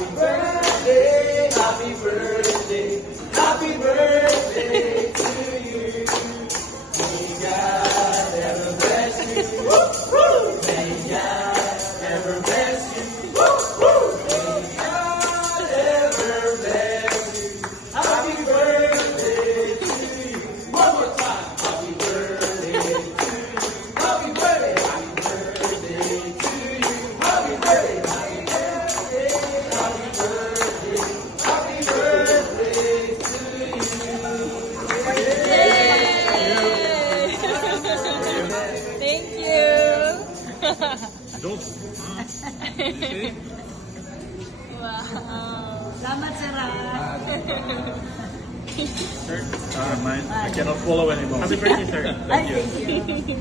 Happy birthday, happy birthday, happy birthday to you. May God ever bless you. May God ever bless you. May God ever bless you. Happy birthday to you. One more time. Happy birthday to you. Happy birthday. Happy birthday to you. Happy birthday. Happy birthday. Happy birthday. Happy birthday to you. Thank you. Don't. Wow. Salamat, Sarah. Sir, mine. I cannot follow anymore. Happy birthday, sir. Ay, thank you.